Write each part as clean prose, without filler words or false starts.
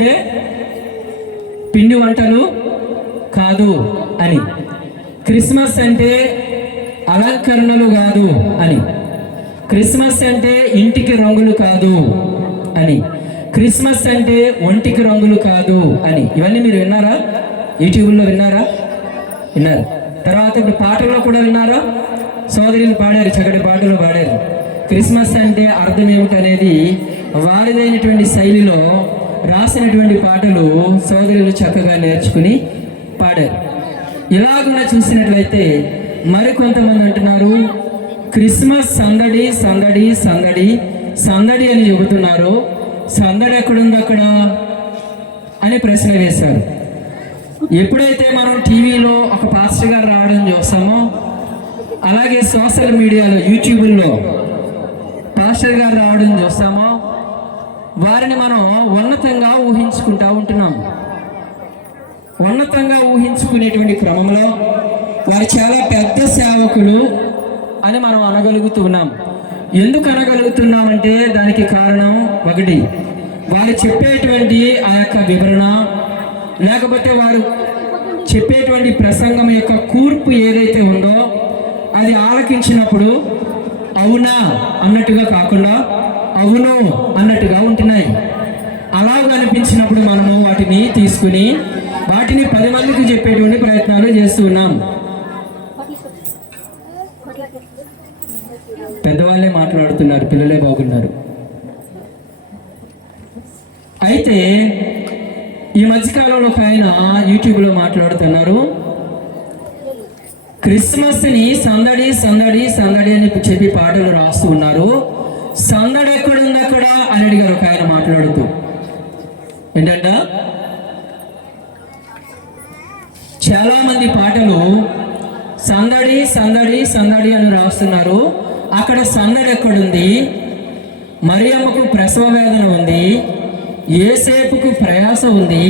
అంటే పిండి వంటలు కాదు అని, క్రిస్మస్ అంటే అలంకరణలు కాదు అని, క్రిస్మస్ అంటే ఇంటికి రంగులు కాదు అని, క్రిస్మస్ అంటే ఒంటికి రంగులు కాదు అని. ఇవన్నీ మీరు విన్నారా? యూట్యూబ్లో విన్నారా? విన్నారు. తర్వాత ఇప్పుడు పాటల్లో కూడా విన్నారా? సోదరులు పాడారు, చక్కటి పాటలు పాడారు. క్రిస్మస్ అంటే అర్థం ఏమిటనేది వారిదైనటువంటి శైలిలో రాసినటువంటి పాటలు సోదరులు చక్కగా నేర్చుకుని పాడారు. ఇలాగున్నా చూసినట్లయితే మరికొంతమంది అంటున్నారు క్రిస్మస్ సందడి సందడి సందడి సందడి అని చెబుతున్నారు. సందడి ఎక్కడుంది అక్కడ అని ప్రశ్న వేశారు. ఎప్పుడైతే మనం టీవీలో ఒక పాస్టర్ గారు రావడం చూస్తామో, అలాగే సోషల్ మీడియాలో యూట్యూబ్లో పాస్టర్ గారు రావడం చూస్తామో, వారిని మనం ఉన్నతంగా ఊహించుకుంటూ ఉంటున్నాం. ఉన్నతంగా ఊహించుకునేటువంటి క్రమంలో వారు చాలా పెద్ద సేవకులు అని మనం అనగలుగుతున్నాం. ఎందుకు అనగలుగుతున్నామంటే దానికి కారణం ఒకటి, వారు చెప్పేటువంటి ఆ యొక్క వివరణ, లేకపోతే వారు చెప్పేటువంటి ప్రసంగం యొక్క కూర్పు ఏదైతే ఉందో అది ఆలకించినప్పుడు అవునా అన్నట్టుగా కాకుండా అవును అన్నట్టుగా ఉంటున్నాయి. అలాగ అనిపించినప్పుడు మనము వాటిని తీసుకుని వాటిని 10 మందికి చెప్పేటువంటి ప్రయత్నాలు చేస్తున్నాం. పెద్దవాళ్ళే మాట్లాడుతున్నారు, పిల్లలే బాగున్నారు. అయితే ఈ మధ్యకాలంలో ఒక ఆయన యూట్యూబ్లో మాట్లాడుతున్నారు, క్రిస్మస్ని సందడి సందడి సందడి అని చెప్పి పాటలు రాస్తూ ఉన్నారు. సందడి ఎక్కడుంది అక్కడ అని అడిగారు ఒక ఆయన మాట్లాడుతూ. ఏంటంట, చాలా మంది పాటలు సందడి సందడి సందడి అని రాస్తున్నారు. అక్కడ సందడి ఎక్కడుంది? మరియమ్మకు ప్రసవ వేదన ఉంది, యేసేపుకు ప్రయాస ఉంది,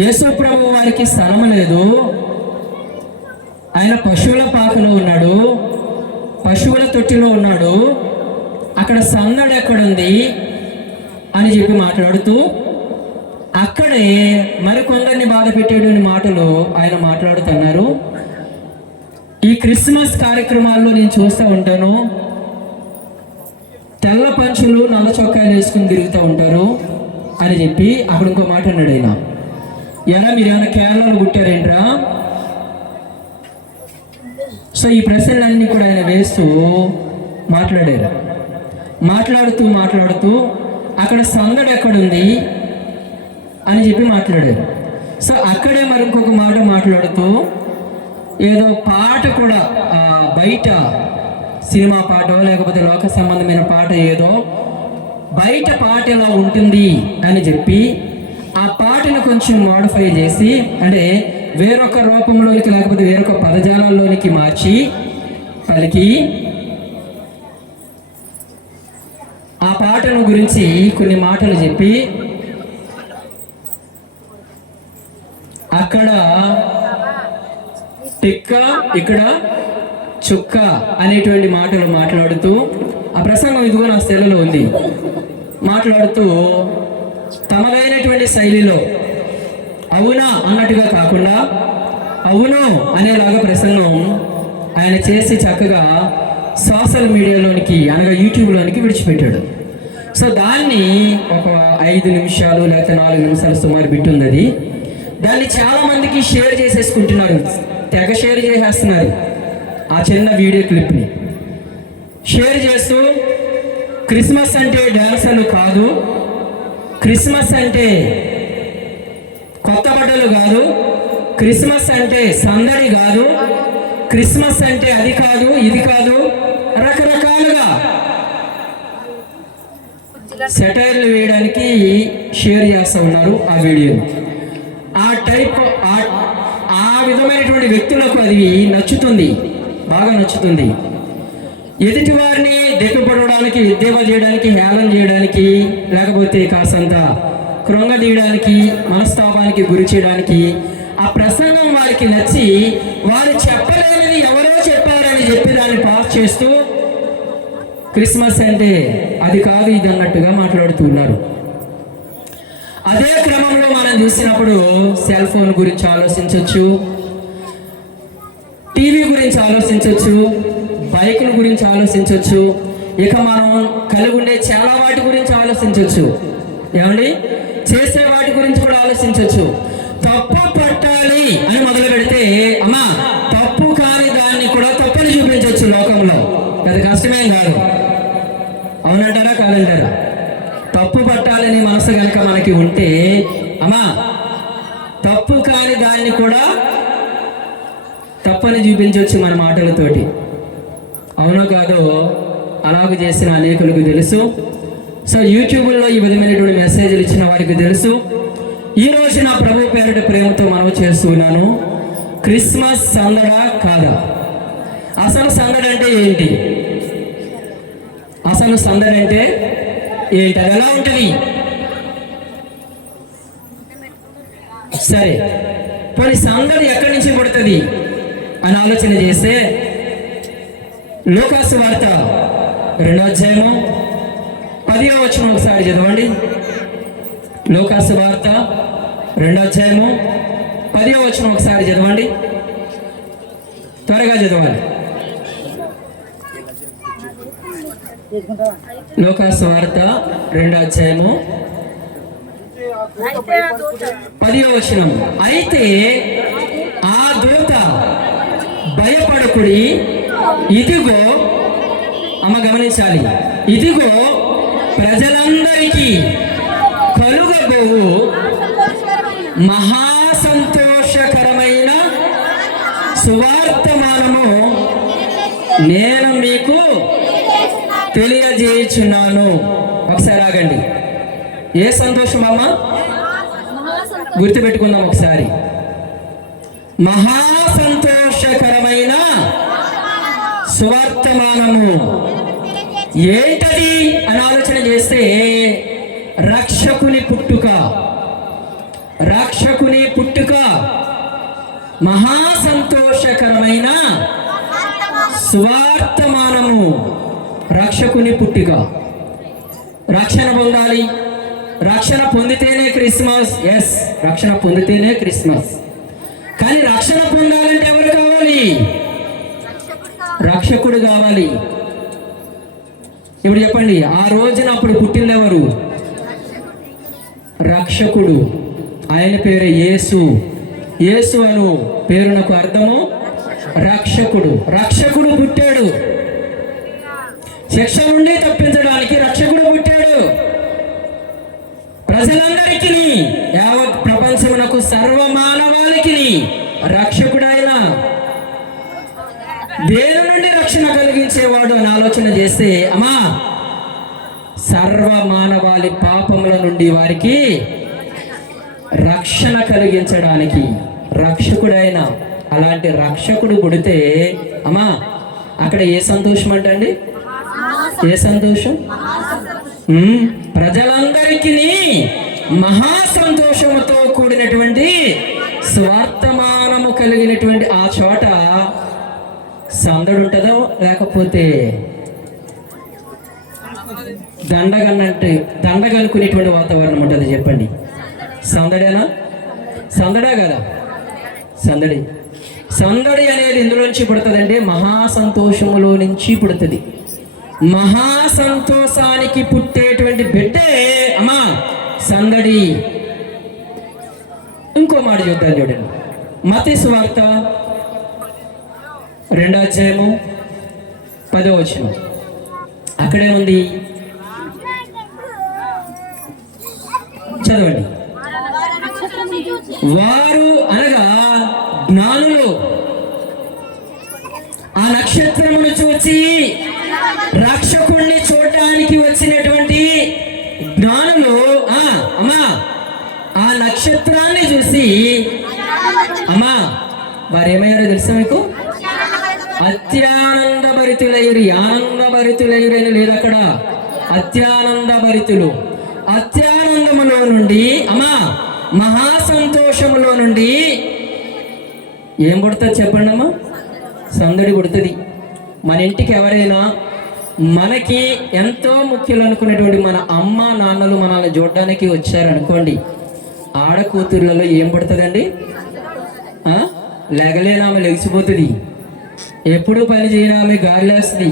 యేసు ప్రభు వారికి స్థలం లేదు, ఆయన పశువుల పాకలో ఉన్నాడు, పశువుల తొట్టిలో ఉన్నాడు, అక్కడ సందడి ఎక్కడుంది అని చెప్పి మాట్లాడుతూ అక్కడే మరికొందరిని బాధ పెట్టేటువంటి మాటలు ఆయన మాట్లాడుతున్నారు. ఈ క్రిస్మస్ కార్యక్రమాల్లో నేను చూస్తూ ఉంటాను, తెల్ల పంచులు నల్ల చొక్కాయలు వేసుకుని తిరుగుతూ ఉంటారు అని చెప్పి అక్కడ ఇంకో మాట అన్నాడు ఆయన. ఎలా మీరు ఏమైనా కేరళలో పుట్టారేంట్రా? సో ఈ ప్రశ్నలన్నీ కూడా ఆయన వేస్తూ మాట్లాడారు. మాట్లాడుతూ మాట్లాడుతూ అక్కడ సందడి ఎక్కడుంది అని చెప్పి మాట్లాడారు. సో అక్కడే మరి ఇంకొక మాట మాట్లాడుతూ ఏదో పాట కూడా బయట సినిమా పాట లేకపోతే లోక సంబంధమైన పాట ఏదో బయట పాట ఎలా ఉంటుంది అని చెప్పి ఆ పాటను కొంచెం మోడిఫై చేసి, అంటే వేరొక రూపంలోనికి లేకపోతే వేరొక పదజాలంలోనికి మార్చి పలికి ఆ పాటను గురించి కొన్ని మాటలు చెప్పి అక్కడ టిక్క ఇక్కడ చుక్క అనేటువంటి మాటలు మాట్లాడుతూ ఆ ప్రసంగం ఇదిగో నా స్థలంలో ఉంది. మాట్లాడుతూ తమదైనటువంటి శైలిలో అవునా అన్నట్టుగా కాకుండా అవును అనేలాగా ప్రసంగం ఆయన చేసి చక్కగా సోషల్ మీడియాలోనికి అనగా యూట్యూబ్లోనికి విడిచిపెట్టాడు. సో దాన్ని ఒక 5 నిమిషాలు లేకపోతే 4 నిమిషాలు సుమారు బిట్ ఉంది. అది దాన్ని చాలా మందికి షేర్ చేసేసుకుంటున్నారు, తెగ షేర్ చేసేస్తున్నారు. ఆ చిన్న వీడియో క్లిప్ని షేర్ చేస్తూ క్రిస్మస్ అంటే డాన్సులు కాదు, క్రిస్మస్ అంటే కొత్త బట్టలు కాదు, క్రిస్మస్ అంటే సందడి కాదు, క్రిస్మస్ అంటే అది కాదు ఇది కాదు, రకరకాలుగా సెటైర్లు వేయడానికి షేర్ చేస్తూ ఉన్నారు ఆ వీడియో. ఆ టైప్ ఆ విధమైనటువంటి వ్యక్తులకు అది నచ్చుతుంది, బాగా నచ్చుతుంది. ఎదుటి వారిని దెప్పిపడడానికి, ఎద్దేవా చేయడానికి, హేళన చేయడానికి, లేకపోతే కాసంత కృంగదీయడానికి, మనస్తాపానికి గురి చేయడానికి ఆ ప్రసంగం వారికి నచ్చి వారు చెప్పలేనిది ఎవరో చెప్పారని చెప్పి దాన్ని పాస్ చేస్తూ క్రిస్మస్ అంటే అది కాదు ఇది అన్నట్టుగా మాట్లాడుతూ ఉన్నారు. అదే క్రమంలో మనం చూసినప్పుడు సెల్ ఫోన్ గురించి ఆలోచించవచ్చు, టీవీ గురించి ఆలోచించవచ్చు, బైకుల గురించి ఆలోచించవచ్చు, ఇక మనం కలిగి ఉండే చాలా వాటి గురించి ఆలోచించవచ్చు. ఏమండి, చేసే వాటి గురించి కూడా ఆలోచించవచ్చు. తప్పు పట్టాలి అని మొదలు పెడితే అమ్మా తప్పు కాని దాన్ని కూడా తప్పని చూపించవచ్చు లోకంలో. అది కష్టమేం కాదు. అవునంటారా కాదంటారా? తప్పు పట్టాలని మనసు కనుక మనకి ఉంటే అమ్మా తప్పు కాని దాన్ని కూడా తప్పని చూపించవచ్చు మన మాటలతోటి. అవునో కాదో అలాగ చేసిన అనేకులకు తెలుసు. సో యూట్యూబ్లో ఈ విధమైనటువంటి మెసేజ్లు ఇచ్చిన వారికి తెలుసు. ఈరోజు నా ప్రభు పేరుట ప్రేమతో మనవి చేస్తున్నాను, క్రిస్మస్ సందడా కాదా? అసలు సందడి అంటే ఏంటి? అసలు సందడి అంటే ఏంటి? అది ఎలా ఉంటుంది? సరే, పోనీ సందడి ఎక్కడి నుంచి పుడుతుంది అని ఆలోచన చేస్తే లూకాసు వార్త 2వ అధ్యాయము 10వ వచనం ఒకసారి చదవండి. లూకాసు వార్త 2వ అధ్యాయము 10వ వచనం ఒకసారి చదవండి. త్వరగా చదవాలి. లూకాసు వార్త 2వ అధ్యాయము 10వ వచనం. అయితే ఆ దూత భయపడకుడి, ఇదిగో అమ్మ గమనించాలి, ఇదిగో ప్రజలందరికీ కలుగబోవు మహాసంతోషకరమైన సువార్తమానము నేను మీకు తెలియజేయుచున్నాను. ఒకసారి ఆగండి. ఏ సంతోషం అమ్మ? గుర్తుపెట్టుకుందాం ఒకసారి. మహాసంతోషకరమైన సువార్తమానము ఏంటది అని ఆలోచన చేస్తే రక్షకుని పుట్టుక. రక్షకుని పుట్టుక మహాసంతోషకరమైన సువార్తమానము. రక్షకుని పుట్టుక. రక్షణ పొందాలి. రక్షణ పొందితేనే క్రిస్మస్. ఎస్, రక్షణ పొందితేనే క్రిస్మస్. కానీ రక్షణ పొందాలంటే ఎవరు కావాలి? రక్షకుడు కావాలి. ఇప్పుడు చెప్పండి, ఆ రోజున అప్పుడు పుట్టింది ఎవరు? రక్షకుడు. ఆయన పేరే యేసు. యేసు అను పేరునకు అర్థము రక్షకుడు. రక్షకుడు పుట్టాడు. శిక్ష నుండి తప్పించడానికి రక్షకుడు పుట్టాడు. ప్రజలందరికీ, యావత్ ప్రపంచమునకు, సర్వమానవాళికి రక్షకుడైన దేని నుండి రక్షణ కలిగించేవాడు అని ఆలోచన చేస్తే అమ్మా సర్వమానవాళి పాపముల నుండి వారికి రక్షణ కలిగించడానికి రక్షకుడైన అలాంటి రక్షకుడు పుడితే అమ్మా అక్కడ ఏ సంతోషం అంటండి? ఏ సంతోషం? ప్రజలందరికీ మహా సంతోషముతో కూడినటువంటి స్వార్థమానము కలిగినటువంటి ఆ చోట సందడి ఉంటుందో లేకపోతే దండగనుకునేటువంటి వాతావరణం ఉంటుంది? చెప్పండి. సందడేనా? సందడా కదా? సందడి. సందడి అనేది ఇందులోంచి పుడుతుందండి, మహాసంతోషములో నుంచి పుడుతుంది. మహాసంతోషానికి పుట్టేటువంటి బిడ్డే అమ్మా సందడి. ఇంకో మాట చూద్దాం చూడండి. మత్తయి సువార్త 2వ అధ్యాయము 10వ వచనం. అక్కడేముంది చదవండి. వారు అనగా జ్ఞానులు ఆ నక్షత్రమును చూచి రక్షకుణ్ణి చూడటానికి వచ్చినటువంటి జ్ఞానులు అమ్మా ఆ నక్షత్రాన్ని చూసి అమ్మా వారు ఏమయ్యారో తెలుసా మీకు? అత్యానంద భరితులైరి. ఆనంద భరితులైరని లేదు అక్కడ. అత్యానంద భరితులు. అత్యానందములో నుండి అమ్మా మహాసంతోషములో నుండి ఏం పుడుతుంది చెప్పండి అమ్మా? సందడి పుడుతుంది. మన ఇంటికి ఎవరైనా మనకి ఎంతో ముఖ్యం అనుకునేటువంటి మన అమ్మ నాన్నలు మనల్ని చూడడానికి వచ్చారనుకోండి, ఆడ కూతుర్లలో ఏం పడుతుందండి? లెగలేనామె లెగిసిపోతుంది, ఎప్పుడు పని చేయనామె గాలిలేస్తుంది.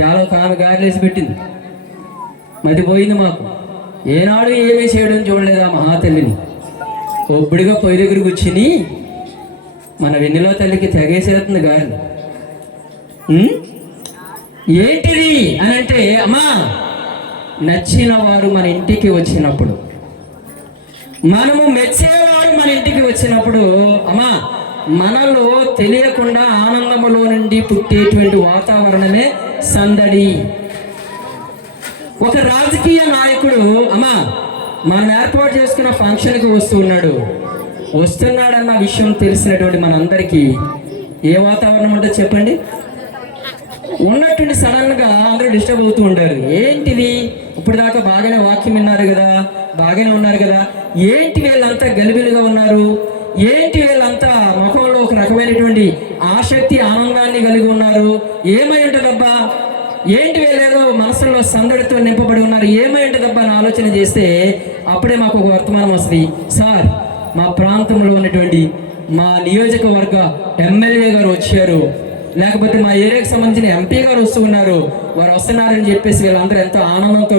యాలో ఒక ఆమె గాలిలేసి పెట్టింది, మతిపోయింది మాకు. ఏనాడు ఏమీ చేయడం చూడలేదా మహాతల్లిని. ఒబ్బడిగా పొయ్యి దగ్గర కూర్చుని మన వెన్నెలో తల్లికి తెగేసేస్తుంది గాలి. ఏంటిది అని అంటే, అమ్మా నచ్చిన వారు మన ఇంటికి వచ్చినప్పుడు, మనము మెచ్చేవారు మన ఇంటికి వచ్చినప్పుడు, అమ్మా మనలో తెలియకుండా ఆనందములో నుండి పుట్టేటువంటి వాతావరణమే సందడి. ఒక రాజకీయ నాయకుడు అమ్మా మనం ఏర్పాటు చేసుకున్న ఫంక్షన్కి వస్తున్నాడన్న విషయం తెలిసినటువంటి మనందరికీ ఏ వాతావరణం ఉంటుందో చెప్పండి. ఉన్నట్టుండి సడన్గా అందరూ డిస్టర్బ్ అవుతూ ఉంటారు. ఏంటిది, ఇప్పుడు దాకా బాగానే వాక్యం విన్నారు కదా, బాగానే ఉన్నారు కదా, ఏంటి వీళ్ళంతా గలిబిలిగా ఉన్నారు, ఏంటి వీళ్ళంతా ముఖంలో ఒక రకమైనటువంటి ఆసక్తి ఆనందాన్ని కలిగి ఉన్నారు, ఏమై ఉంటుందబ్బా, ఏంటి వీళ్ళేదో మనసులో సందడితో నింపబడి ఉన్నారు, ఏమై ఉంటుందబ్బా అని ఆలోచన చేస్తే అప్పుడే మాకు ఒక వర్తమానం వస్తుంది. సార్, మా ప్రాంతంలో ఉన్నటువంటి మా నియోజకవర్గ ఎమ్మెల్యే గారు వచ్చారు, లేకపోతే మా ఏరియాకి సంబంధించిన ఎంపీ గారు వస్తూ ఉన్నారు, వారు వస్తున్నారని చెప్పేసి వీళ్ళందరూ ఎంతో ఆనందంతో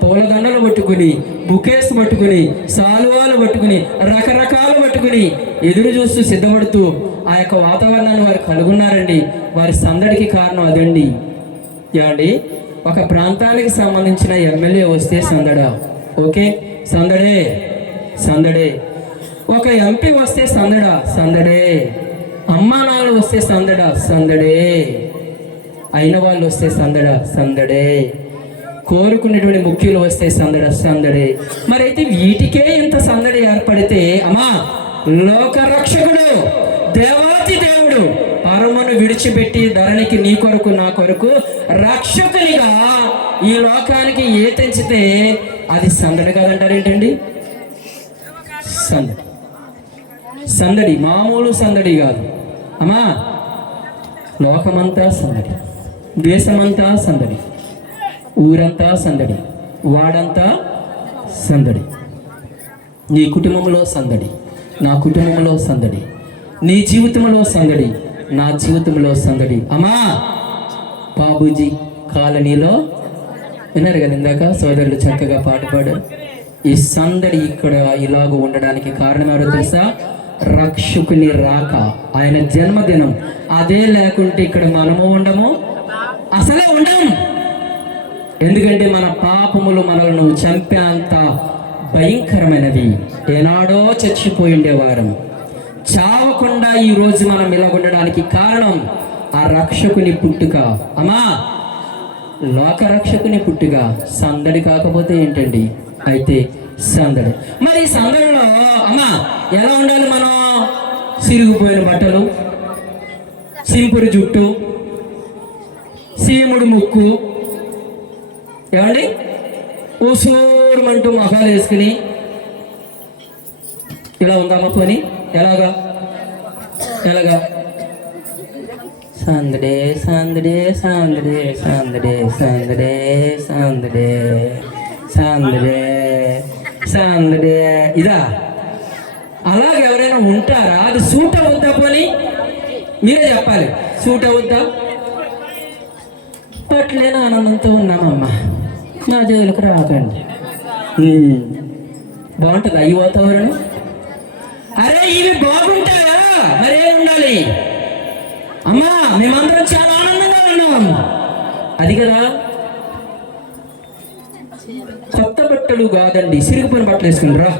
పూలదండలు పట్టుకుని, బుకేస్ పట్టుకుని, సాలువాలు పట్టుకుని, రకరకాలు పట్టుకుని ఎదురు చూస్తూ సిద్ధపడుతూ ఆ యొక్క వాతావరణాన్ని వారు కలుగున్నారండి. వారి సందడికి కారణం అదండి. ఏమండి, ఒక ప్రాంతానికి సంబంధించిన ఎమ్మెల్యే వస్తే సందడా, ఓకే సందడే సందడే. ఒక ఎంపీ వస్తే సందడా సందడే. అమ్మా నాన్నలు వస్తే సందడా సందడే. అయిన వాళ్ళు వస్తే సందడా సందడే. కోరుకునేటువంటి ముఖ్యులు వస్తే సందడా సందడే. మరైతే వీటికే ఇంత సందడి ఏర్పడితే అమ్మా లోకరక్షకుడు దేవాతి దేవుడు పరమును విడిచిపెట్టి ధరణికి నీ కొరకు నా కొరకు రక్షకునిగా ఈ లోకానికి ఏ తెంచితే అది సందడి కాదంటారేంటండి? సందడి సందడి మామూలు సందడి కాదు అమ్మా. లోకమంతా సందడి, దేశమంతా సందడి, ఊరంతా సందడి, వాడంతా సందడి. నీ కుటుంబంలో సందడి, నా కుటుంబంలో సందడి, నీ జీవితంలో సందడి, నా జీవితంలో సందడి. అమ్మా బాబూజీ కాలనీలో విన్నారు కదా ఇందాక సోదరులు చక్కగా పాట పాడారు. ఈ సందడి ఇక్కడ ఇలాగ ఉండడానికి కారణం ఎవరో తెలుసా? రక్షకుని రాక, ఆయన జన్మదినం. అదే లేకుంటే ఇక్కడ మనము ఉండము, అసలే ఉండము. ఎందుకంటే మన పాపములు మనలను చంపేంత భయంకరమైనవి. ఏనాడో చచ్చిపోయి ఉండేవారం, చావకుండా ఈరోజు మనం ఇలా ఉండడానికి కారణం ఆ రక్షకుని పుట్టుక. అమ్మా లోకరక్షకుని పుట్టుక. సందడి కాకపోతే ఏంటండి? అయితే సందడి. మరి సందడిలో అమ్మా ఎలా ఉండాలి మనం? సిరిగిపోయిన బట్టలు, సింపురు జుట్టు, సీముడు ముక్కు, ఏమండి ఊసూరుమంటూ మొహాలు వేసుకుని ఇలా ఉందామా పోని? ఎలాగా సందడే సందడే సందడే సందడే సందడే సందడే సందడే సందడే ఇదా? అలాగే ఎవరైనా ఉంటారా? అది సూట్ అవుద్దా పోని? మీరే చెప్పాలి. సూట్ అవుద్దా? పట్లేని ఆనందంతో ఉన్నామమ్మా, నా జోలికి రాకండి. బాగుంటుందా ఈ వాతావరణం? అరే ఇవి బాగుంటాయా? మరేం ఉండాలి? అమ్మా మేమందరం చాలా ఆనందంగా ఉన్నాం. అది కదా కొత్త బట్టలు కాదండి, సిరిగిపోయిన బట్టలు వేసుకుంటారా?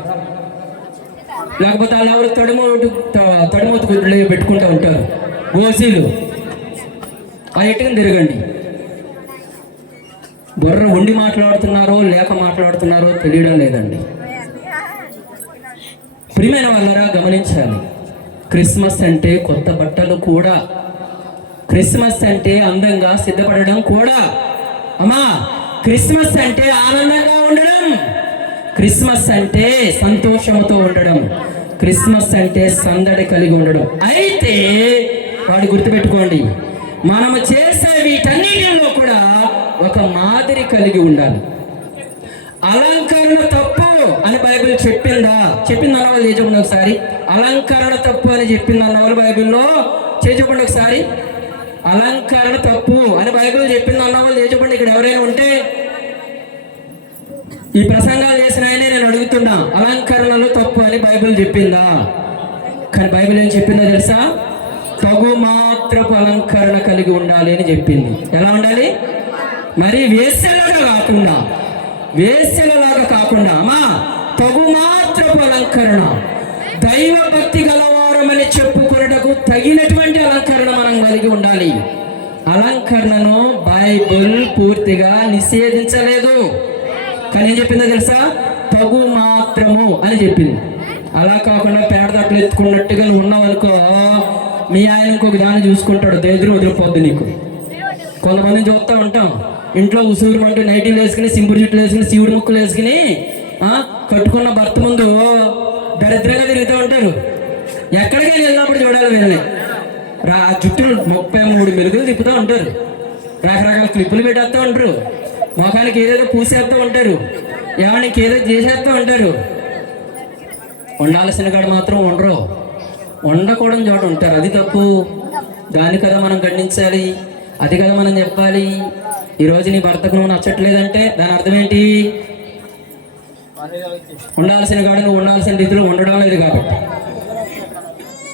లేకపోతే వాళ్ళు ఎవరు తడిమూత గుడ్లు పెట్టుకుంటూ ఉంటారు, గోసీలు. ఆ ఎట్టుకుని తిరగండి. బుర్ర ఉండి మాట్లాడుతున్నారో లేక మాట్లాడుతున్నారో తెలియడం లేదండి. ప్రియమైన వాళ్ళరా గమనించాలి, క్రిస్మస్ అంటే కొత్త బట్టలు కూడా, క్రిస్మస్ అంటే అందంగా సిద్ధపడడం కూడా. అమ్మా క్రిస్మస్ అంటే ఆనందంగా ఉండడం, క్రిస్మస్ అంటే సంతోషంతో ఉండడం, క్రిస్మస్ అంటే సందడి కలిగి ఉండడం. అయితే వాడు గుర్తుపెట్టుకోండి, మనము చేసే వీటన్నిటిలో కూడా ఒక మాదిరి కలిగి ఉండాలి. అలంకరణ తప్పు అని బైబిల్ చెప్పిందా? చెప్పింది అన్న వాళ్ళు చెప్పండి ఒకసారి. అలంకరణ తప్పు అని చెప్పింది అన్న వాళ్ళు బైబిల్లో చెప్పండి ఒకసారి. అలంకరణ తప్పు అని బైబిల్ చెప్పింది అన్న వాళ్ళు చెప్పండి. ఇక్కడ ఎవరైనా ఉంటే ఈ ప్రసంగాలు చేసిన ఆయనే నేను అడుగుతున్నా, అలంకరణలో తప్పు అని బైబిల్ చెప్పిందా? కానీ బైబిల్ ఏం చెప్పిందో తెలుసా? తగు మాత్రపు అలంకరణ కలిగి ఉండాలి అని చెప్పింది. ఎలా ఉండాలి? మరి వేశ్యలలాగా కాకుండా అమ్మా తగు మాత్రపు అలంకరణ, దైవ భక్తి గలవారమని చెప్పుకున్నటకు తగినటువంటి అలంకరణ మనం కలిగి ఉండాలి. అలంకరణను బైబిల్ పూర్తిగా నిషేధించలేదు. కానీ ఏం చెప్పిందో తెలుసా? తగు మాత్రము అని చెప్పింది. అలా కాకుండా పేడతట్లు ఎత్తుకున్నట్టుగా నువ్వు ఉన్నావనుకో, మీ ఆయన ఇంకొక దాన్ని చూసుకుంటాడు, దరిద్రం వదిలిపోద్ది నీకు. కొంతమందిని చూస్తూ ఉంటాం, ఇంట్లో ఉసూరు అంటూ నైటీలు వేసుకుని, సింపురు జుట్లు వేసుకుని, శివుడు ముక్కులు వేసుకుని కట్టుకున్న భర్త ముందు దరిద్రంగా తిరుగుతూ ఉంటారు. ఎక్కడికైనా వెళ్ళినప్పుడు చూడాలి వీళ్ళని. జుట్టులు 33 మెలుగులు తిప్పుతూ ఉంటారు, రకరకాల క్లిప్పులు పెట్టేస్తూ ఉంటారు, మొఖానికి ఏదేదో పూసేస్తూ ఉంటారు, ఏమన్నా ఏదో చేసేస్తూ ఉంటారు. ఉండాల్సిన కాడ మాత్రం ఉండరు, ఉండకూడని చోట ఉంటారు. అది తప్పు. దాని కదా మనం ఖండించాలి, అది కదా మనం చెప్పాలి. ఈరోజు నీ భర్తకు నువ్వు నచ్చట్లేదంటే దాని అర్థం ఏంటి? ఉండాల్సిన కాడ నువ్వు ఉండాల్సిన రీతిలో ఉండడం లేదు కాబట్టి.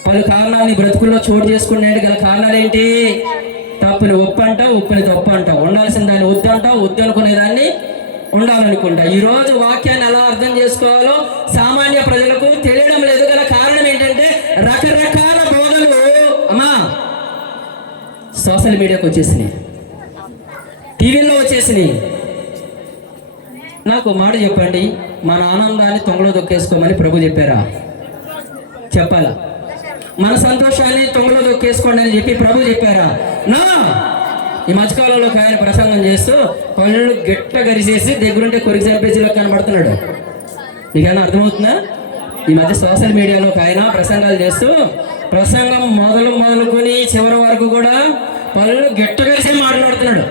పలు కారణాలు నీ బ్రతుకుల్లో చోటు చేసుకునే గల కారణాలు ఏంటి? తప్పుని ఒప్పు అంటావు, ఒప్పుని తప్పు అంటావు. ఉండాల్సిన దాన్ని వద్దు అంటావు, వద్దు అనుకునేదాన్ని ఉండాలనుకుంటా. ఈరోజు వాక్యాన్ని ఎలా అర్థం చేసుకోవాలో సామాన్య ప్రజలకు తెలియడం లేదు. గల కారణం ఏంటంటే రకరకాల బోధలు అమ్మా సోషల్ మీడియాకి వచ్చేసినాయి, టీవీల్లో వచ్చేసినాయి. నాకు మాట చెప్పండి, మన ఆనందాన్ని తొంగలో దొక్కేసుకోమని ప్రభు చెప్పారా? చెప్పాలా? మన సంతోషాన్ని తొంగలో దొక్కేసుకోండి అని చెప్పి ప్రభు చెప్పారా? నా ఈ మధ్యకాలంలో ఒక ఆయన ప్రసంగం చేస్తూ పళ్ళు గట్ట గరిసేసి దగ్గరుంటే కొరికి చంపేసిలో కనబడుతున్నాడు. నీకైనా అర్థమవుతుందా? ఈ మధ్య సోషల్ మీడియాలో ఒక ఆయన ప్రసంగాలు చేస్తూ ప్రసంగం మొదలుకొని చివరి వరకు కూడా పళ్ళు గట్ట గరిసే మాట్లాడుతున్నాడు.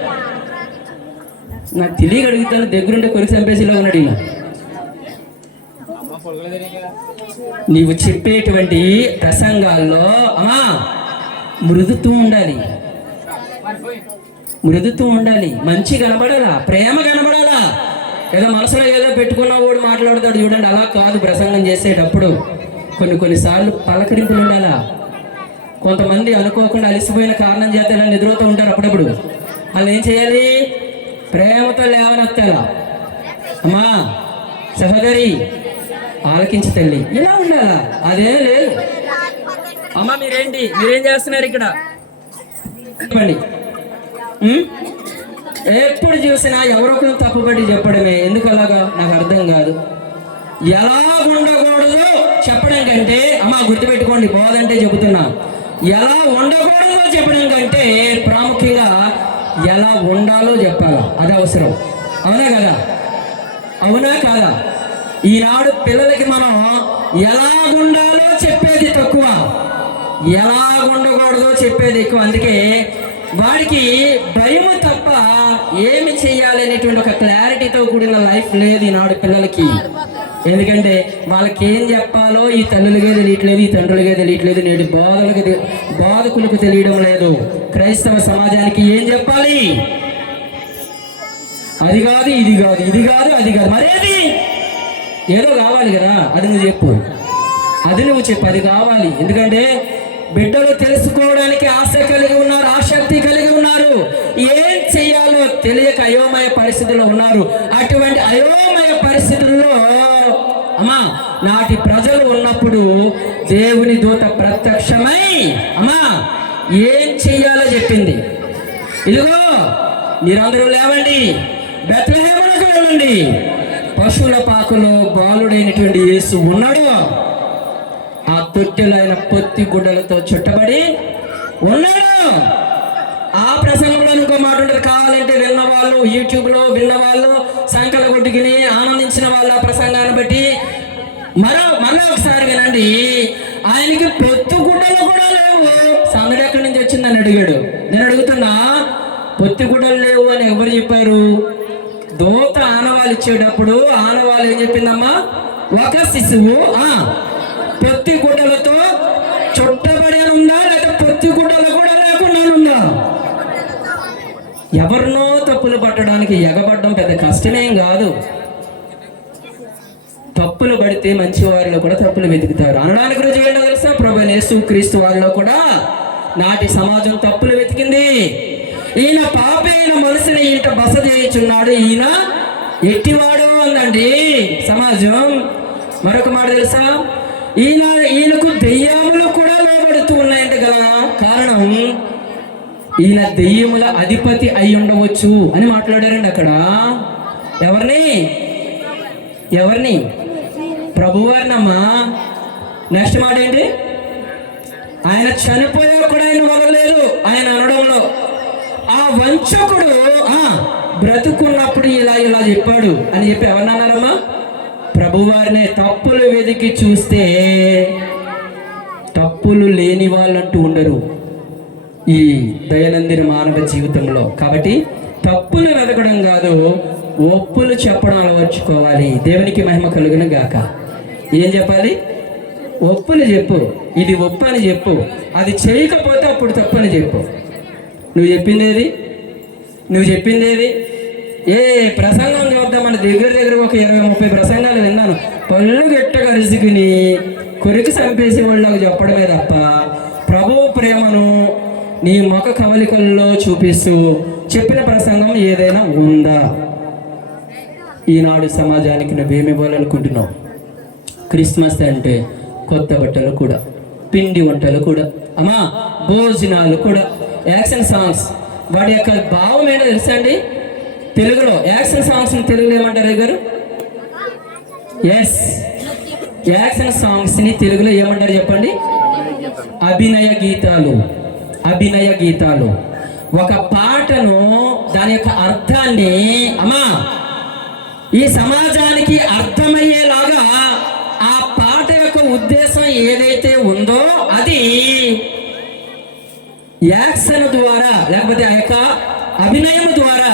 నాకు తెలియక అడుగుతాను, దగ్గరుంటే కొరికి చంపేసిలో ఉన్నాడు ఈయన. నీవు చెప్పేటువంటి ప్రసంగాల్లో మృదుత్వం ఉండాలి, మంచి కనబడాలా, ప్రేమ కనబడాలా. ఏదో మనసులో ఏదో పెట్టుకున్న వాడు మాట్లాడుతాడు చూడండి, అలా కాదు. ప్రసంగం చేసేటప్పుడు కొన్నిసార్లు పలకరింపులు ఉండాలా. కొంతమంది అనుకోకుండా అలిసిపోయిన కారణం చేత ఇలా నిద్రపోతూ ఉంటారు. అప్పుడప్పుడు వాళ్ళు ఏం చేయాలి? ప్రేమతో లేవనెత్తాలా. అమ్మా సహోదరి ఆలకించి తల్లి, ఇలా ఉండాలా. అదే లేదు. అమ్మ మీరేం చేస్తున్నారు ఇక్కడ? చెప్పండి. ఎప్పుడు చూసినా ఎవరొకరు తప్పుబడి చెప్పడమే. ఎందుకు అలాగా? నాకు అర్థం కాదు. ఎలా ఉండకూడదు చెప్పడం కంటే, అమ్మా గుర్తుపెట్టుకోండి, బోధంటే చెబుతున్నా, ఎలా ఉండకూడదో చెప్పడం కంటే ప్రాముఖ్యంగా ఎలా ఉండాలో చెప్పాలా. అది అవసరం. అవునా కదా? అవునా కాదా? ఈనాడు పిల్లలకి మనం ఎలా ఉండాలో చెప్పేది తక్కువ, ఎలా ఉండకూడదో చెప్పేది ఎక్కువ. అందుకే వాడికి భయం తప్ప ఏమి చేయాలి అనేటువంటి ఒక క్లారిటీతో కూడిన లైఫ్ లేదు ఈనాడు పిల్లలకి. ఎందుకంటే వాళ్ళకి ఏం చెప్పాలో ఈ తల్లులుగా తెలియట్లేదు, ఈ తండ్రులుగా తెలియట్లేదు, నేటి బోధకులకు తెలియడం లేదు. క్రైస్తవ సమాజానికి ఏం చెప్పాలి? అది కాదు, ఇది కాదు, ఇది కాదు, అది కాదు, మరేది ఏదో కావాలి కదా, అది నువ్వు చెప్పు, అది కావాలి. ఎందుకంటే బిడ్డలు తెలుసుకోవడానికి ఆశ కలిగి ఉన్నారు, ఆసక్తి కలిగి ఉన్నారు, ఏం చెయ్యాలో తెలియక అయోమయ పరిస్థితుల్లో ఉన్నారు. అటువంటి అయోమయ పరిస్థితుల్లో అమ్మా నాటి ప్రజలు ఉన్నప్పుడు దేవుని దూత ప్రత్యక్షమై అమ్మా ఏం చెయ్యాలో చెప్పింది. ఇదిగో మీరందరూ లేవండి, బెత్లెహేమునకు వెళ్ళండి, పశువుల పాకలో బాలుడైనటువంటి యేసు ఉన్నాడు, ఆ తొట్టెలైన పొత్తి గుడ్డలతో చుట్టబడి ఉన్నాడు. ఆ ప్రసంగంలో ఇంకో మాట ఉంటుంది. కావాలంటే విన్నవాళ్ళు, యూట్యూబ్లో విన్నవాళ్ళు సంకల కొట్టుకుని ఆనందించిన వాళ్ళ ప్రసంగాన్ని బట్టి మరో ఒకసారి వినండి. ఆయనకి పొత్తు గుడ్డలు కూడా లేవు, సందడి ఎక్కడి నుంచి వచ్చిందని అడిగాడు. నేను అడుగుతున్నా, పొత్తి గుడ్డలు లేవు అని ఎవరు చెప్పారు? దూత ఆనవాళ్ళు ఇచ్చేటప్పుడు ఆనవాళ్ళు ఏం చెప్పిందమ్మా? ఒక శిశువు పొత్తి గుడ్డలతో చుట్టబడి ఉందా, లేదా పొత్తి గుడ్డలు కూడా లేకుండా ఉందా? ఎవరినో తప్పులు పట్టడానికి ఎగబడ్డం పెద్ద కష్టమేం కాదు. తప్పులు పడితే మంచి వారిలో కూడా తప్పులు వెతుకుతారు అనడానికి రుజువు ఏంటో తెలుసా? ప్రభువైన యేసుక్రీస్తు వారిలో కూడా నాటి సమాజం తప్పులు వెతికింది. ఈయన పాపైన మనసుని ఇంట బస చేయించున్నాడు, ఈయన ఎట్టివాడు అందండి సమాజం. మరొక మాట తెలుసా? ఈయనకు దెయ్యములు కూడా లోబడుతూ ఉన్నాయంటే గల కారణం ఈయన దెయ్యముల అధిపతి అయి ఉండవచ్చు అని మాట్లాడారండి అక్కడ. ఎవరిని? ప్రభువారినమ్మా. నెక్స్ట్ మాట ఏంటి? ఆయన చనిపోయా కూడా ఆయన వదలలేదు ఆయన అనడంలో. ఆ వంచకుడు బ్రతుకున్నప్పుడు ఇలా చెప్పాడు అని చెప్పి ఎవరిని అన్నారమ్మా? ప్రభువారినే. తప్పులు వెతికి చూస్తే తప్పులు లేని వాళ్ళంటూ ఉండరు ఈ దైనందిన మానవ జీవితంలో. కాబట్టి తప్పులు వెతకడం కాదు, ఒప్పులు చెప్పడం అలవర్చుకోవాలి. దేవునికి మహిమ కలుగును గాక. ఏం చెప్పాలి? ఒప్పులు చెప్పు. ఇది ఒప్పు అని చెప్పు. అది చేయకపోతే అప్పుడు తప్పు అని చెప్పు. నువ్వు చెప్పిందేది? ఏ ప్రసంగం చూద్దామని దగ్గర ఒక 20-30 ప్రసంగాలు విన్నాను. పళ్ళు గట్టిగా అరుచుకుని కొరికి చంపేసి వాళ్ళకు చెప్పడమే తప్ప ప్రభువు ప్రేమను నీ ముఖ కవలికల్లో చూపిస్తూ చెప్పిన ప్రసంగం ఏదైనా ఉందా? ఈనాడు సమాజానికి నువ్వేమి ఇవ్వాలనుకుంటున్నావు? క్రిస్మస్ అంటే కొత్త బట్టలు కూడా, పిండి వంటలు కూడా, భోజనాలు కూడా, యాక్షన్ సాంగ్స్. వాడి యొక్క భావం ఏంటో తెలుసా అండి? తెలుగులో యాక్షన్ సాంగ్స్ తెలుగులో ఏమంటారు గారు? ఎస్, యాక్షన్ సాంగ్స్ ని తెలుగులో ఏమంటారు చెప్పండి? అభినయ గీతాలు. ఒక పాటను దాని యొక్క అర్థాన్ని ఈ సమాజానికి అర్థమయ్యేలాగా ఆ పాట యొక్క ఉద్దేశం ఏదైతే ఉందో అది యాక్షన్ ద్వారా లేకపోతే ఆ యొక్క అభినయం ద్వారా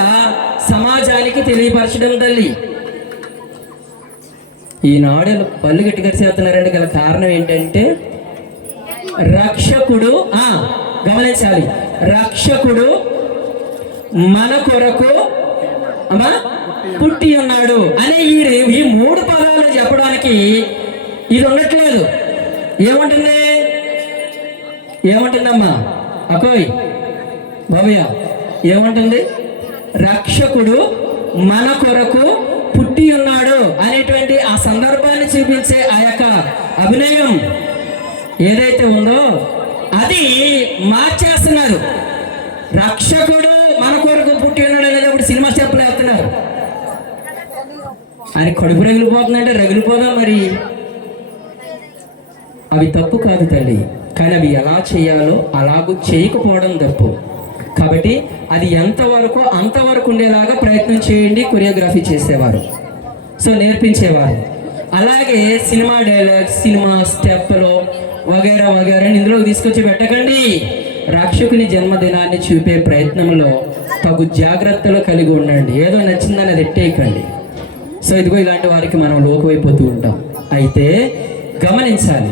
సమాజానికి తెలియపరచడం తల్లి. ఈనాడు పళ్ళు గట్టిగా చేస్తున్నారంటే గల కారణం ఏంటంటే రక్షకుడు గమనించాలి, రక్షకుడు మన కొరకు పుట్టి ఉన్నాడు అనే ఈ 3 పదాలు చెప్పడానికి ఇది ఉండట్లేదు. ఏమంటుందమ్మా అకోయ్ బాబయ్య? ఏమంటుంది? రక్షకుడు మన కొరకు పుట్టి ఉన్నాడు అనేటువంటి ఆ సందర్భాన్ని చూపించే ఆ యొక్క అభినయం ఏదైతే ఉందో అది మార్చేస్తున్నారు. రక్షకుడు మన కొరకు పుట్టి ఉన్నాడు అనేది ఇప్పుడు సినిమా స్టెప్లు వేస్తున్నారు. ఆయన కడుపు రగిలిపోతుందంటే రగిలిపోదా మరి? అవి తప్పు కాదు తల్లి, కానీ అవి ఎలా చేయాలో అలాగూ చేయకపోవడం తప్పు. కాబట్టి అది ఎంతవరకు అంతవరకు ఉండేలాగా ప్రయత్నం చేయండి. కొరియోగ్రఫీ చేసేవారు, నేర్పించేవారు. అలాగే సినిమా డైలాగ్స్, సినిమా స్టెప్లో వగైరా ఇందులో తీసుకొచ్చి పెట్టకండి. రక్షకుని జన్మదినాన్ని చూపే ప్రయత్నంలో తగు జాగ్రత్తలు కలిగి ఉండండి. ఏదో నచ్చిందని అది ఎట్టేయకండి. ఇదిగో ఇలాంటి వారికి మనం లోకువైపోతూ ఉంటాం. అయితే గమనించాలి,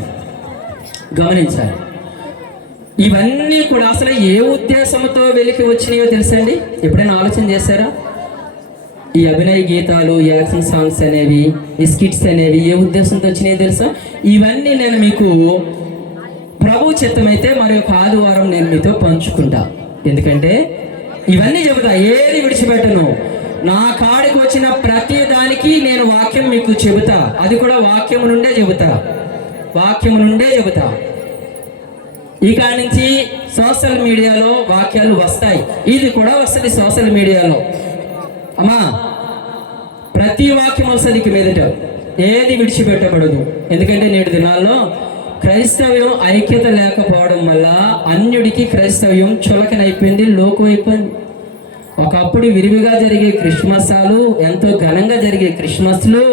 ఇవన్నీ కూడా అసలు ఏ ఉద్దేశంతో వెలికి వచ్చినాయో తెలుసండి? ఎప్పుడైనా ఆలోచన చేశారా? ఈ అభినయ గీతాలు, యాక్షన్ సాంగ్స్ అనేవి, ఈ స్కిట్స్ అనేవి ఏ ఉద్దేశంతో వచ్చినాయో తెలుసా? ఇవన్నీ నేను మీకు ప్రభు చిత్తమైతే మరి ఒక ఆదివారం నేను మీతో పంచుకుంటా. ఎందుకంటే ఇవన్నీ చెబుతా, ఏది విడిచిపెట్టను. నా కాడికి వచ్చిన ప్రతి దానికి నేను వాక్యం మీకు చెబుతా. అది కూడా వాక్యం నుండే చెబుతా. ఇక నుంచి సోషల్ మీడియాలో వాక్యాలు వస్తాయి, ఇది కూడా వస్తుంది సోషల్ మీడియాలో. ప్రతి వాక్యం వస్తుంది ఇక మీదట, ఏది విడిచిపెట్టబడదు. ఎందుకంటే నేటి దినాల్లో క్రైస్తవ్యం ఐక్యత లేకపోవడం వల్ల అన్యుడికి క్రైస్తవ్యం చులకనైపోయింది, లోకమైపోయింది. ఒకప్పుడు విరివిగా జరిగే క్రిస్మస్లు, ఎంతో ఘనంగా జరిగే క్రిస్మస్లు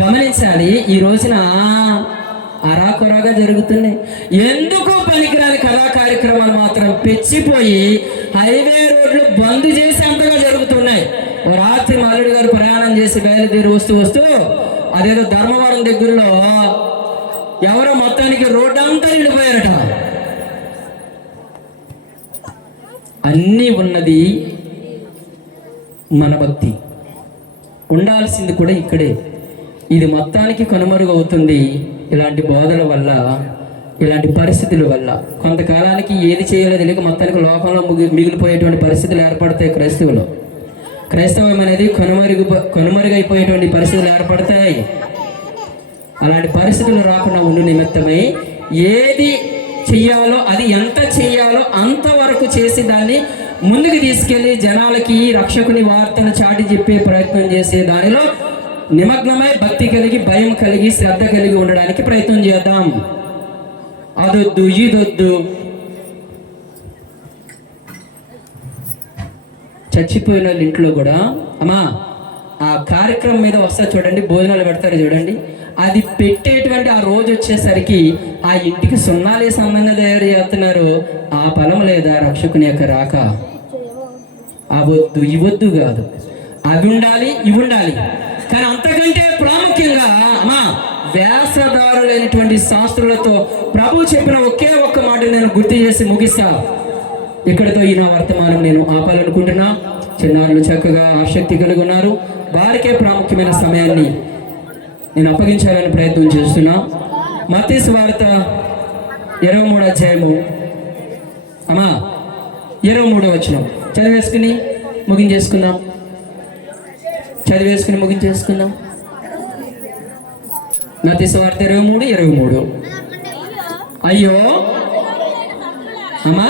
గమనించాలి, ఈ రోజున అరాకొరగా జరుగుతున్నాయి. ఎందుకు పనికిరాని కళా కార్యక్రమాలు మాత్రం పెచ్చిపోయి హైవే రోడ్లు బంద్ చేసి అంతగా జరుగుతున్నాయి. ఓ రాత్రి మా అల్లుడు గారు ప్రయాణం చేసి బయలుదేరి వస్తూ అదేదో ధర్మవరం దగ్గరలో ఎవరో మొత్తానికి రోడ్డు అంతా నిండిపోయారట. అన్నీ ఉన్నది మన భక్తి, ఉండాల్సింది కూడా ఇక్కడే. ఇది మొత్తానికి కనుమరుగు అవుతుంది ఇలాంటి బోధల వల్ల, ఇలాంటి పరిస్థితుల వల్ల. కొంతకాలానికి ఏది చేయాలో తెలియక మొత్తానికి లోకంలో మిగిలిపోయేటువంటి పరిస్థితులు ఏర్పడతాయి. క్రైస్తవం అనేది కనుమరుగైపోయేటువంటి పరిస్థితులు ఏర్పడతాయి. అలాంటి పరిస్థితులు రాకుండా ఉండు నిమిత్తమై ఏది చెయ్యాలో, అది ఎంత చెయ్యాలో అంతవరకు చేసి దాన్ని ముందుకు తీసుకెళ్ళి జనాలకి రక్షకుని వార్తను చాటి చెప్పే ప్రయత్నం చేసే దానిలో నిమగ్నమై భక్తి కలిగి, భయం కలిగి, శ్రద్ధ కలిగి ఉండడానికి ప్రయత్నం చేద్దాం. అదొద్దు ఇదొద్దు. చచ్చిపోయిన వాళ్ళ ఇంట్లో కూడా అమ్మా ఆ కార్యక్రమం మీద వస్తా చూడండి, భోజనాలు పెడతారు చూడండి, అది పెట్టేటువంటి ఆ రోజు వచ్చేసరికి ఆ ఇంటికి సున్నాలేసి అందంగా తయారు చేస్తున్నారు. ఆ ఫలం లేదా రక్షకుని యొక్క రాక. అవద్దు ఇవద్దు కాదు, అవి ఉండాలి ఇవి ఉండాలి. కానీ అంతకంటే ప్రాముఖ్యంగా అమ్మా వ్యాసదారులైనటువంటి శాస్త్రులతో ప్రభు చెప్పిన ఒకే ఒక్క మాట నేను గుర్తు చేసి ముగిస్తా. ఇక్కడితో ఈ నా వర్తమానం నేను ఆపాలనుకుంటున్నా. చిన్నారులు చక్కగా ఆసక్తి కలిగి ఉన్నారు. వారికే ప్రాముఖ్యమైన సమయాన్ని నేను అప్పగించాలని ప్రయత్నం చేస్తున్నా. మత్తయి సువార్త 23వ అధ్యాయము అమ్మా 23వ వచనం చదివేసుకుని ముగించేసుకుందాం. మత్తయి సువార్త 23:23. అయ్యో అమ్మా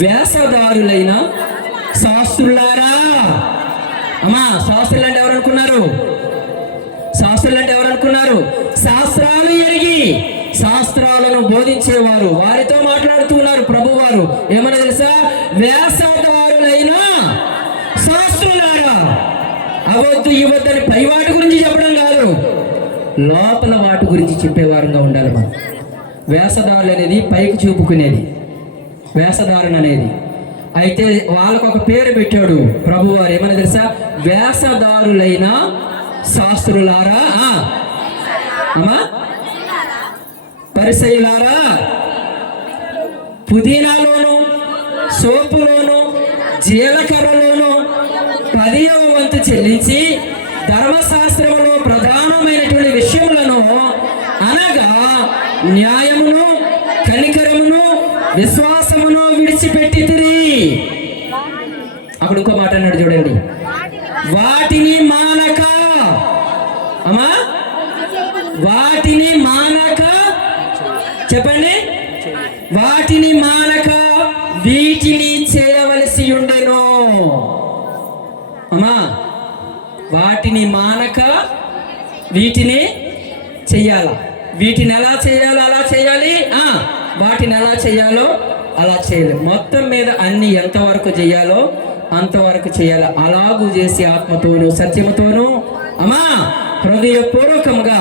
వ్యాసదారులైన శాస్త్రులారా. అమ్మా శాస్త్రులు అంటే ఎవరనుకున్నారు? శాస్త్రాలు ఎరిగి శాస్త్రాలను బోధించేవారు. వారితో మాట్లాడుతున్నారు ప్రభు వారు. ఏమన్నా తెలుసా? వ్యాసదారులైన శాస్త్రులారా. అవద్దు ఇవద్దని పై వాటి గురించి చెప్పడం కాదు, లోపల వాటి గురించి చెప్పేవారుగా ఉండాలి మనం. వేషధారులు అనేది పైకి చూపుకునేది వేషధారణ అనేది. అయితే వాళ్ళకు ఒక పేరు పెట్టాడు ప్రభువారు. ఏమని తెలుసా? వేషధారులైన శాస్త్రులారా, అమ్మా పరిసయ్యులారా, పుదీనాలోను సోపులోను జీలకర్రలోను 10వ వంతు చెల్లించి ధర్మశాస్త్రములో ప్రధానమైనటువంటి విషయములను అనగా న్యాయమును, కనికరమును, విశ్వాసమును విడిచిపెట్టితిరి. అక్కడ ఇంకో మాట అన్నాడు చూడండి, వాటిని మానక. అమ్మా వాటిని మానక, చెప్పండి, వాటిని మానక వీటిని చేయవలసి ఉండెను. అమ్మా వాటిని మానక వీటిని చెయ్యాల. వీటిని ఎలా చేయాలో అలా చేయాలి, వాటిని ఎలా చేయాలో అలా చేయాలి. మొత్తం మీద అన్ని ఎంతవరకు చేయాలో అంతవరకు చేయాలి. అలాగూ చేసి ఆత్మతోనూ సత్యముతోనూ అమ్మా హృదయపూర్వకంగా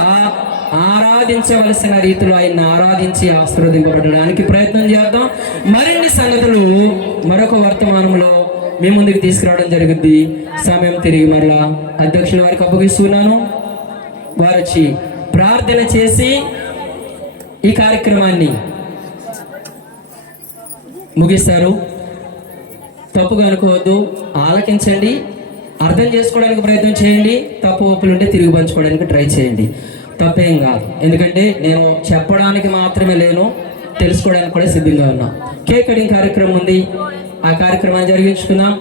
ఆరాధించవలసిన రీతిలో ఆయన ఆరాధించి ఆశీర్వదింపబడడానికి ప్రయత్నం చేద్దాం. మరిన్ని సంగతులు మరొక వర్తమానంలో మీ ముందుకు తీసుకురావడం జరుగుద్ది. సమయం తిరిగి మరలా అధ్యక్షుల వారికి అప్పగిస్తున్నాను. వారు వచ్చి ప్రార్థన చేసి ఈ కార్యక్రమాన్ని ముగిస్తారు. తప్పుగా అనుకోవద్దు, ఆలకించండి, అర్థం చేసుకోవడానికి ప్రయత్నం చేయండి. తప్పు ఒప్పులుంటే తిరిగి పంచుకోవడానికి ట్రై చేయండి. తప్పేం కాదు, ఎందుకంటే నేను చెప్పడానికి మాత్రమే లేను, తెలుసుకోవడానికి కూడా సిద్ధంగా ఉన్నా. కేక్ కటింగ్ కార్యక్రమం ఉంది, ఆ కార్యక్రమాన్ని జరిగించుకుందాం.